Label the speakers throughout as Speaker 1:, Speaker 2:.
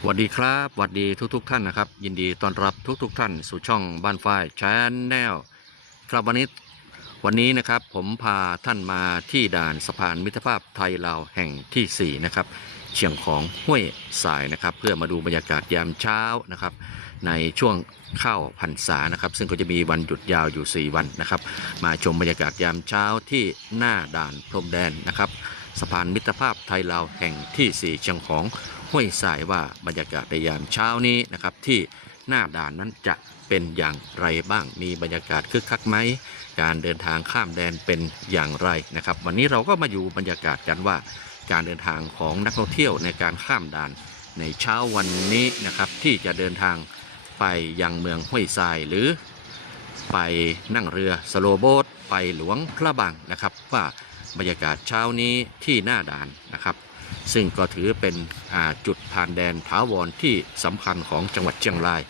Speaker 1: สวัสดีครับสวัสดีทุกๆทท่านนะครับ ยินดีต้อนรับทุกๆทท่านสู่ช่องบ้านฝ้ายชนแนลครับวันนี้วันนี้นะครับผมพาท่านมาที่ด่านสะพานมิตรภาพไทยลาวแห่งที่ 4 นะครับ เชียงของห้วยสายนะครับ เพื่อมาดูบรรยากาศยามเช้านะครับ ในช่วงเข้าพรรษานะครับ ซึ่งก็จะมีวันหยุดยาวอยู่ 4 วันนะครับ มาชมบรรยากาศยามเช้าที่หน้าด่านพรมแดนนะครับสะพานมิตรภาพไทยลาวแห่งที่ 4 เชียงของห้วยสายว่าบรรยากาศในยามเช้านี้นะครับ ที่หน้าด่านนั้นจะเป็นอย่างไรบ้าง มีบรรยากาศคึกคักไหม การเดินทางข้ามแดนเป็นอย่างไรนะครับ วันนี้เราก็มาอยู่บรรยากาศกันว่า การเดินทางของนักท่องเที่ยวในการข้ามด่านในเช้าวันนี้นะครับ ที่จะเดินทางไปยังเมืองห้วยทรายหรือ ไปนั่งเรือสโลโบ๊ทไปหลวงพระบางนะครับ ว่าบรรยากาศเช้านี้ที่หน้าด่านนะครับ ซึ่งก็ถือเป็นจุดผ่านแดนถาวรที่สำคัญของจังหวัดเชียงราย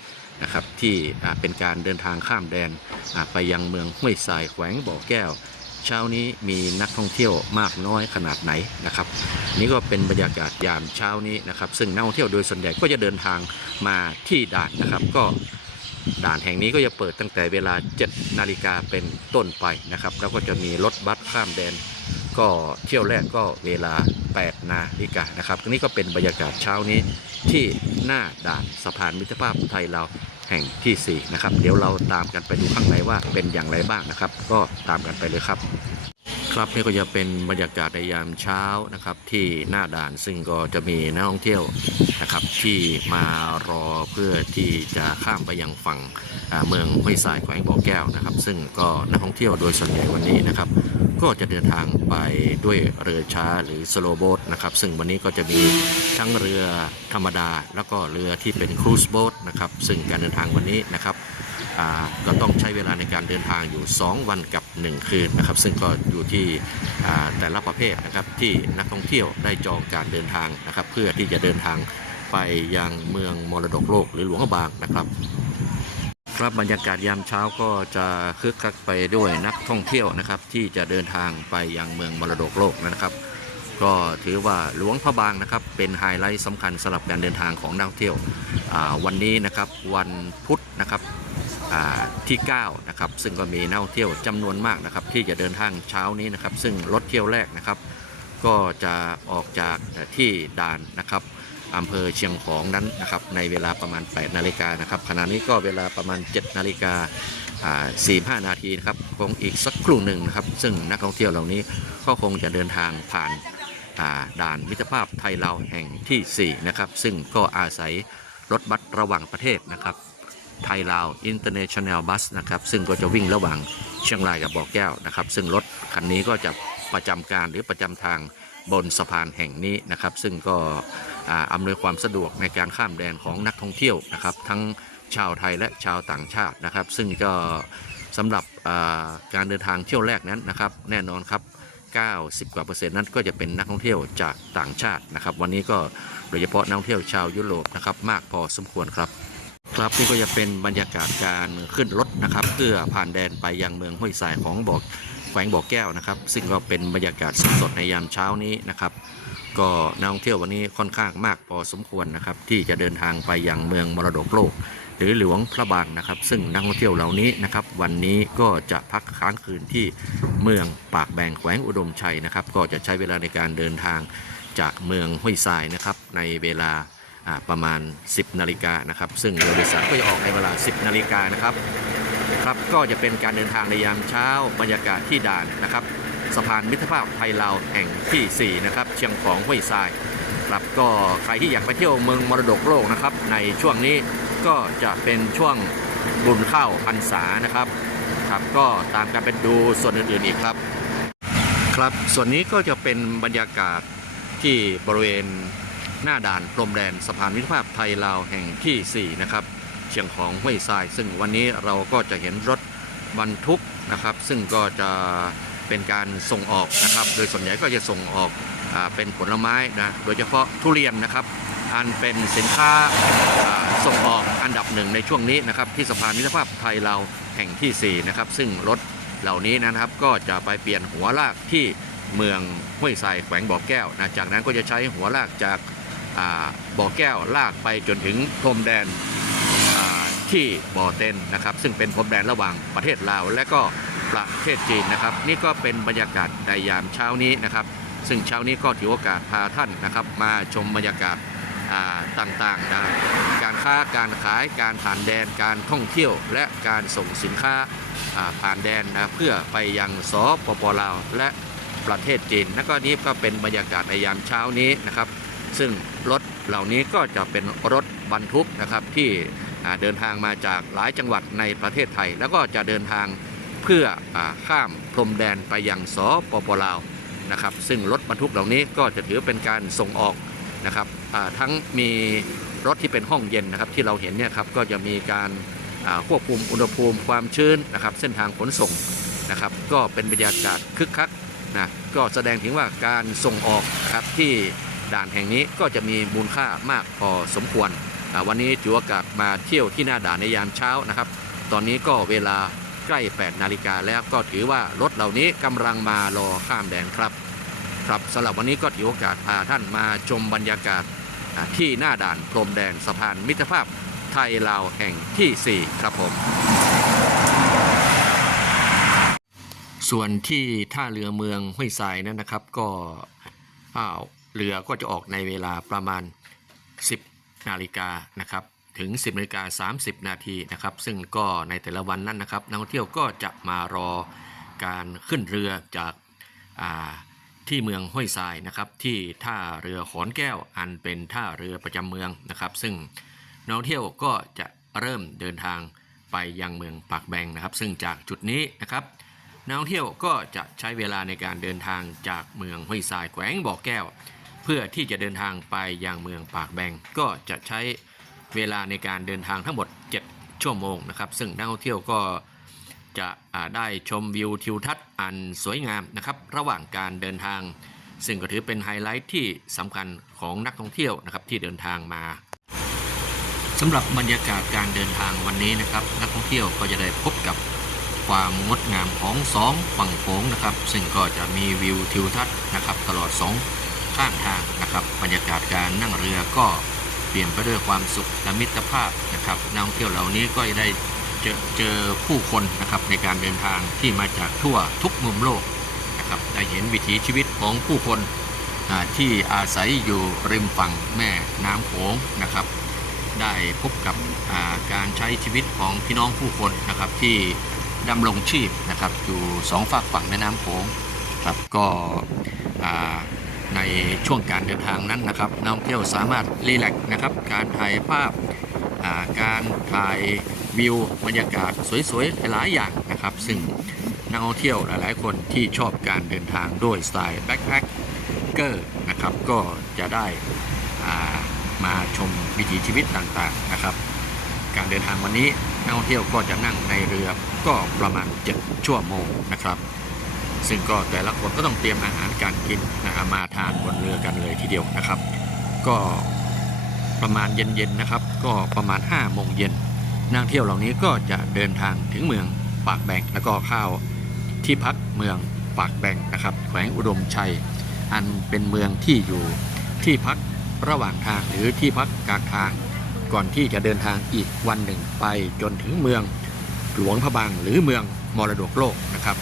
Speaker 1: นะครับ ที่เป็นการเดินทางข้ามแดนไปยังเมืองห้วยทรายแขวงบ่อแก้ว เช้านี้มีนักท่องเที่ยวมากน้อยขนาดไหนนะครับ นี่ก็เป็นบรรยากาศยามเช้านี้นะครับ ซึ่งนักท่องเที่ยวโดยส่วนใหญ่ก็จะเดินทางมาที่ด่านนะครับ ก็ด่านแห่งนี้ก็จะเปิดตั้งแต่เวลา 7 นาฬิกาเป็นต้นไปนะครับ แล้วก็จะมีรถบัสข้ามแดน ก็เที่ยวแรกก็เวลา 8 นาฬิกานะครับนี่ก็เป็นบรรยากาศเช้านี้ที่หน้าด่านสะพานมิตรภาพไทยลาว แห่งที่ 4 นะครับ เดี๋ยวเราตามกันไปดูข้างในว่าเป็นอย่างไรบ้างนะครับ ก็ตามกันไปเลยครับ ครับนี่ก็จะเป็นบรรยากาศในยามเช้านะครับที่หน้าด่านซึ่งก็จะมีนักท่องเที่ยวนะครับที่มารอเพื่อที่จะข้ามไปยังฝั่งเมืองห้วยทรายแขวงบ่อแก้วนะครับ ซึ่งก็นักท่องเที่ยวโดยส่วนใหญ่วันนี้นะครับ ก็จะเดินทางไปด้วยเรือช้าหรือสโลโบ๊ทนะครับซึ่งวันนี้ก็จะมีทั้งเรือธรรมดา แล้วก็เรือที่เป็นครูซโบ๊ทนะครับซึ่งการเดินทางวันนี้นะครับก็ต้องใช้เวลาในการเดินทางอยู่ 2 วันกับ 1 คืนนะครับ ซึ่งก็อยู่ที่แต่ละประเภทนะครับที่นักท่องเที่ยวได้จองการเดินทางนะครับ เพื่อที่จะเดินทางไปยังเมืองมรดกโลกหรือหลวงบางนะครับ ครับบรรยากาศยามเช้าก็จะคึกคักไปด้วยนักท่องเที่ยวนะครับ ที่จะเดินทางไปยังเมืองมรดกโลกนะครับ ก็ถือว่าหลวงพระบางนะครับ เป็นไฮไลท์สำคัญสำหรับการเดินทางของนักท่องเที่ยววันนี้นะครับวันพุธนะครับอ่าที่9นะครับซึ่งก็มีนักท่องเที่ยวจำนวนมากนะครับ ที่จะเดินทางเช้านี้นะครับ ซึ่งรถเที่ยวแรกนะครับ ก็จะออกจากที่ด่านนะครับ อำเภอเชียงของนั้นนะครับในเวลาประมาณ 8 นาฬิกานะครับขณะนี้ก็เวลาประมาณ 7 นาฬิกาอ่า45นาทีนะครับคงอีกสักครู่หนึ่งนะครับซึ่งนักท่องเที่ยวเหล่านี้ก็คงจะเดินทางผ่านาด่านมิตรภาพไทยลาวแห่งทีสี่ 4 นะครับ ซึ่งก็อาศัยรถบัสระหว่างประเทศนะครับไทยลาวอินเตอร์เนชั่นแนลบัสนะครับซึ่งก็จะวิ่งระหว่างเชียงรายกับบ่อแก้วนะครับ ซึ่งรถคันนี้ก็จะประจำการหรือประจำทางบนสะพานแห่งนี้นะครับ ซึ่งก็ อ่าอำนวยความสะดวกในการข้ามแดนของนักท่องเที่ยวนะครับ ทั้งชาวไทยและชาวต่างชาตินะครับ ซึ่งก็สำหรับการเดินทางเที่ยวแรกนั้นนะครับ แน่นอนครับ 90 กว่าเปอร์เซ็นต์นั้นก็จะเป็นนักท่องเที่ยวจากต่างชาตินะครับ วันนี้ก็โดยเฉพาะนักท่องเที่ยวชาวยุโรปนะครับมากพอสมควรครับครับนี่ก็จะเป็นบรรยากาศการขึ้นรถนะครับ เพื่อผ่านแดนไปยังเมืองห้วยทรายของบอกแขวงบ่อแก้วนะครับ ซึ่งก็เป็นบรรยากาศสดๆในยามเช้านี้นะครับ ก็นักท่องเที่ยววันนี้ค่อนข้างมากพอสมควรนะครับ ที่จะเดินทางไปยังเมืองมรดกโลก หรือหลวงพระบางนะครับ ซึ่งนักท่องเที่ยวเหล่านี้นะครับ วันนี้ก็จะพักค้างคืนที่เมืองปากแบงแขวงอุดมชัยนะครับ ก็จะใช้เวลาในการเดินทางจากเมืองห้วยทรายนะครับในเวลาประมาณ 10 นาฬิกานะครับ ซึ่งเรือโดยสารก็จะออกในเวลา 10 นาฬิกานะครับครับก็จะเป็นการเดินทางในยามเช้าบรรยากาศที่ด่านนะครับ สะพานมิตรภาพไทยลาวแห่งที่ 4 นะครับ เชียงของห้วยทรายครับก็ใครที่อยากไปเที่ยวเมืองมรดกโลกนะครับ ในช่วงนี้ก็จะเป็นช่วงบุญเข้าพรรษานะครับครับก็ตามกันไปดูส่วนอื่นๆอีกครับ ครับส่วนนี้ก็จะเป็นบรรยากาศที่บริเวณหน้าด่านพรมแดนสะพานมิตรภาพไทยลาวแห่งที่ 4 นะครับเชียงของห้วยทราย ซึ่งวันนี้เราก็จะเห็นรถบรรทุกนะครับ ซึ่งก็จะ เป็นการส่งออกนะครับ โดยส่วนใหญ่ก็จะส่งออกอเป็นผลไม้นะ โดยเฉพาะทุเรียนนะครับ อันเป็นสินค้าส่งออกอันดับหนึ่งในช่วงนี้นะครับ ที่สะพานมิตรภาพไทยลาวแห่งที่ 4 นะครับ ซึ่งรถเหล่านี้นะครับก็จะไปเปลี่ยนหัวลากที่เมืองห้วยทรายแขวงบ่อแก้วนะจากนั้นก็จะใช้หัวลากจากบ่อแก้วลากไปจนถึงพรมแดนที่บ่อเต็นนะครับ ซึ่งเป็นพรมแดนระหว่างประเทศลาว และก็ ประเทศจีนนะครับ นี่ก็เป็นบรรยากาศในยามเช้านี้นะครับ ซึ่งเช้านี้ก็ถือโอกาสพาท่านนะครับ มาชมบรรยากาศาต่างๆนะการค้าการขายการผ่านแดนการท่องเที่ยว และการส่งสินค้าาผ่านแดนนะเพื่อไปยังสปปลาวและประเทศจีนและก็นี้ก็เป็นบรรยากาศในยามเช้านี้นะครับ ซึ่งรถเหล่านี้ก็จะเป็นรถบรรทุกนะครับที่เดินทางมาจากหลายจังหวัดในประเทศไทย แล้วก็จะเดินทาง เพื่ออข้ามพรมแดนไปยังสปปลาวนะครับ ซึ่งรถบรรทุกเหล่านี้ก็จะถือเป็นการส่งออกนะครับทั้งมีรถที่เป็นห้องเย็นนะครับที่เราเห็นเนี่ยครับก็จะมีการควบคุมอุณหภูมิความชื้นนะครับ เส้นทางขนส่งนะครับ ก็เป็นบรรยากาศคึกคักนะก็แสดงถึงว่าการส่งออกครับที่ด่านแห่งนี้ก็จะมีมูลค่ามากพอสมควร วันนี้ถือโอกาสมาเที่ยวที่หน้าด่านในยามเช้านะครับ ตอนนี้ก็เวลา ใกล้ 8 นาฬิกาแล้วก็ถือว่ารถเหล่านี้กำลังมารอข้ามแดนครับ ครับสำหรับวันนี้ก็ถือโอกาสพาท่านมาชมบรรยากาศที่หน้าด่านพรมแดนสะพานมิตรภาพไทยลาวแห่งที่ 4 ครับผม ส่วนที่ท่าเรือเมืองห้วยทรายนั้นนะครับ ก็อ้าวเรือก็จะออกในเวลาประมาณ 10 นาฬิกานะครับ ถึง 10นาฬิกา30 นาทีนะครับ ซึ่งก็ในแต่ละวันนั้นนะครับ นักท่องเที่ยวก็จะมารอการขึ้นเรือจากาที่เมืองห้วยทรายนะครับที่ท่าเรือขอนแก้วอันเป็นท่าเรือประจำเมืองนะครับ ซึ่งนักท่องเที่ยวก็จะเริ่มเดินทางไปยังเมืองปากแบงนะครับ ซึ่งจากจุดนี้นะครับนักท่องเที่ยวก็จะใช้เวลาในการเดินทางจากเมืองห้วยทรายแขวงบ่อแก้ว เพื่อที่จะเดินทางไปยังเมืองปากแบงก็จะใช้ เวลาในการเดินทางทั้งหมด 7 ชั่วโมงนะครับ ซึ่งนักท่องเที่ยวก็จะได้ชมวิวทิวทัศน์อันสวยงามนะครับระหว่างการเดินทาง ซึ่งก็ถือเป็นไฮไลท์ที่สำคัญของนักท่องเที่ยวนะครับที่เดินทางมาสำหรับบรรยากาศการเดินทางวันนี้นะครับ นักท่องเที่ยวก็จะได้พบกับความงดงามของสองฝั่งโขงนะครับ ซึ่งก็จะมีวิวทิวทัศน์นะครับ ตลอดสองข้างทางนะครับ บรรยากาศการนั่งเรือก็ ลี่ยนไปด้วยความสุขและมิตรภาพนะครับนักท่องเที่ยวเหล่านี้ก็จะได้เจอเจอผู้คนนะครับในการเดินทางที่มาจากทั่วทุกมุมโลกนะครับได้เห็นวิถีชีวิตของผู้คนที่อาศัยอยู่ริมฝั่งแม่น้ำโขงนะครับ ได้พบกับาการใช้ชีวิตของพี่น้องผู้คนนะครับที่ดำรงชีพนะครับอยู่สองฝากฝั่งแม่น้ำโขงครับก็ ในช่วงการเดินทางนั้นนะครับนักท่องเที่ยวสามารถรีแลกนะครับ การถ่ายภาพาการถ่ายวิวบรรยากาศสวยๆหลายอย่างนะครับ ซึ่งนักท่องเที่ยวหลายๆ คนที่ชอบการเดินทางด้วยสไตล์แบ็คแพคเกอร์นะครับก็จะได้ามาชมวิถีชีวิตต่างๆนะครับ การเดินทางวันนี้นักท่องเที่ยวก็จะนั่งในเรือก็ประมาณ 7 ชั่วโมงนะครับ ซึ่งก็แต่ละคนก็ต้องเตรียมอาหารการกินนะครับมาทานบนเรือกันเลยทีเดียวนะครับ ก็ประมาณเย็นๆนะครับ ก็ประมาณ5โมงเย็นนักท่องเที่ยวเหล่านี้ก็จะเดินทางถึงเมืองปากแบงแล้วก็เข้าที่พักเมืองปากแบงนะครับ แขวงอุดมชัย อันเป็นเมืองที่อยู่ที่พักระหว่างทางหรือที่พักกลางทาง ก่อนที่จะเดินทางอีกวันหนึ่งไปจนถึงเมืองหลวงพระบางหรือเมืองมรดกโลกนะครับ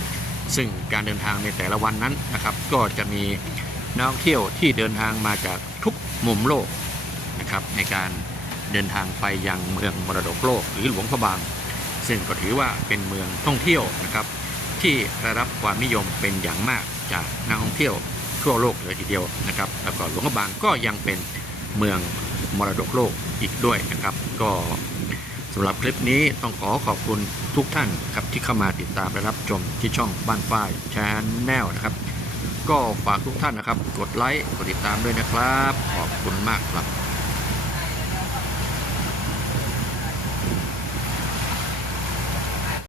Speaker 1: ซึ่งการเดินทางในแต่ละวันนั้นนะครับก็จะมีนักท่องเที่ยวที่เดินทางมาจากทุกมุมโลกนะครับในการเดินทางไปยังเมืองมรดกโลกหรือหลวงพระบาง ซึ่งก็ถือว่าเป็นเมืองท่องเที่ยวนะครับที่ได้รับความนิยมเป็นอย่างมากจากนักท่องเที่ยวทั่วโลกเลยทีเดียวนะครับแล้วก็หลวงพระบางก็ยังเป็นเมืองมรดกโลกอีกด้วยนะครับ ก็ สำหรับคลิปนี้ต้องขอขอบคุณทุกท่านครับที่เข้ามาติดตามและรับชมที่ช่องบ้านฝ้ายชแนลนะครับ ก็ฝากทุกท่านนะครับ กดไลค์กดติดตามด้วยนะครับ ขอบคุณมากครับ